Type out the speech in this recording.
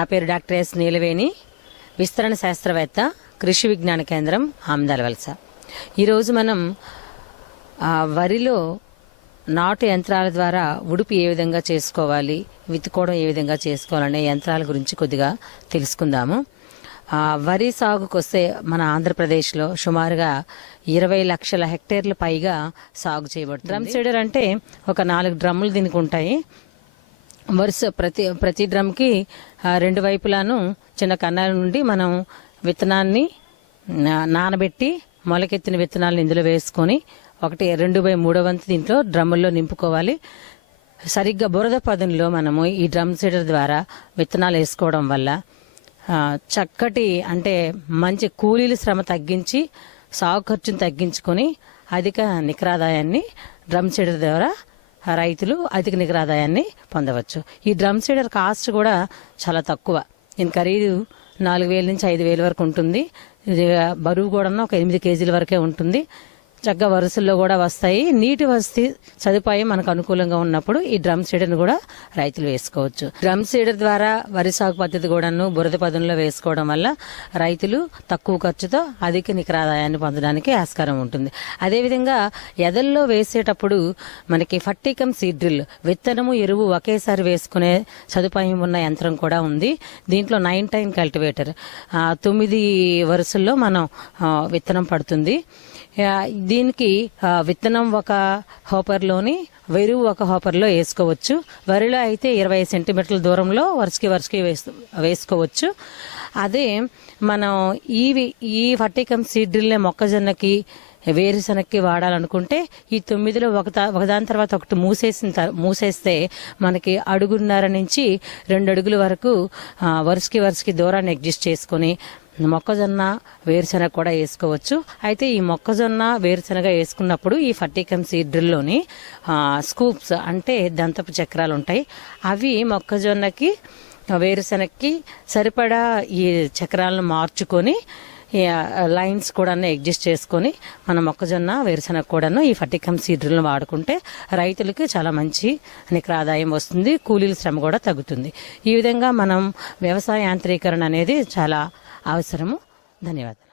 నా పేరు doctor yes నీలవేణి, విస్తరణ శాస్త్రవేత్త, కృషి విజ్ఞాన కేంద్రం, ఆమ్దాలవలస. ఈరోజు మనం వరిలో నాటు యంత్రాల ద్వారా ఉడుపు ఏ విధంగా చేసుకోవాలి, విత్తుకోవడం ఏ విధంగా చేసుకోవాలనే యంత్రాల గురించి కొద్దిగా తెలుసుకుందాము. వరి సాగుకు వస్తే మన ఆంధ్రప్రదేశ్లో సుమారుగా 20 లక్షల హెక్టేర్లు పైగా సాగు చేయబడుతుంది. డ్రమ్ సీడర్ అంటే ఒక 4 డ్రమ్ములు దీనికి ఉంటాయి. వరుస ప్రతి డ్రమ్కి 2 వైపులాను చిన్న కన్నాల నుండి మనం విత్తనాన్ని నానబెట్టి మొలకెత్తిన విత్తనాలను ఇందులో వేసుకొని 1/2/3 వంతు దీంట్లో డ్రమ్ముల్లో నింపుకోవాలి. సరిగ్గా బురద పదంలో మనము ఈ డ్రమ్ సీడర్ ద్వారా విత్తనాలు వేసుకోవడం వల్ల చక్కటి అంటే మంచి కూలీల శ్రమ తగ్గించి సాగు ఖర్చును తగ్గించుకొని అధిక నికరాదాయాన్ని డ్రమ్ సీడర్ ద్వారా రైతులు అధిక నికరాదాయాన్ని పొందవచ్చు. ఈ డ్రమ్ సీడర్ కాస్ట్ కూడా చాలా తక్కువ. దీని ఖరీదు 4,000 నుంచి 5,000 వరకు ఉంటుంది. బరువు కూడా ఒక 8 కేజీల వరకే ఉంటుంది. చక్కగా వరుసల్లో కూడా వస్తాయి. నీటి వసతి సదుపాయం మనకు అనుకూలంగా ఉన్నప్పుడు ఈ డ్రమ్ సీడర్ను కూడా రైతులు వేసుకోవచ్చు. డ్రమ్ సీడర్ ద్వారా వరి సాగు పద్ధతి కూడాను బురద పదంలో వేసుకోవడం వల్ల రైతులు తక్కువ ఖర్చుతో అధిక నికరాదాయాన్ని పొందడానికి ఆస్కారం ఉంటుంది. అదేవిధంగా ఎదల్లో వేసేటప్పుడు మనకి ఫర్టికమ్ సీడ్ డ్రిల్, విత్తనము ఎరువు ఒకేసారి వేసుకునే సదుపాయం ఉన్న యంత్రం కూడా ఉంది. దీంట్లో 9 టైన్ కల్టివేటర్ 9 వరుసల్లో మనం విత్తనం పడుతుంది. దీనికి విత్తనం ఒక హోపర్లోని ఎరువు ఒక హోపర్లో వేసుకోవచ్చు. వరిలో అయితే 20 సెంటీమీటర్ల దూరంలో వరుసకి వేసుకోవచ్చు. అదే మనం ఈ ఫర్టికమ్ సీడ్ డ్రిల్నే మొక్కజొన్నకి, వేరుశనగకి వాడాలనుకుంటే ఈ 9లో ఒకదాని తర్వాత ఒకటి మూసేస్తే మనకి 1.5 నుంచి 2 అడుగుల వరకు వరుసకి దూరాన్ని అడ్జస్ట్ చేసుకుని మొక్కజొన్న, వేరుశనగ కూడా వేసుకోవచ్చు. అయితే ఈ మొక్కజొన్న, వేరుశనగ వేసుకున్నప్పుడు ఈ ఫర్టికమ్ సీడ్ డ్రిల్లోని స్కూప్స్ అంటే దంతపు చక్రాలు ఉంటాయి. అవి మొక్కజొన్నకి, వేరుశనగకి సరిపడా ఈ చక్రాలను మార్చుకొని లైన్స్ కూడా అడ్జస్ట్ చేసుకొని మన మొక్కజొన్న, వేరుశనగ కూడాను ఈ ఫర్టికమ్ సీడ్ డ్రిల్ను వాడుకుంటే రైతులకి చాలా మంచి నికరాదాయం వస్తుంది. కూలీల శ్రమ కూడా తగ్గుతుంది. ఈ విధంగా మనం వ్యవసాయ యాంత్రీకరణ అనేది చాలా అవసరము. ధన్యవాదాలు.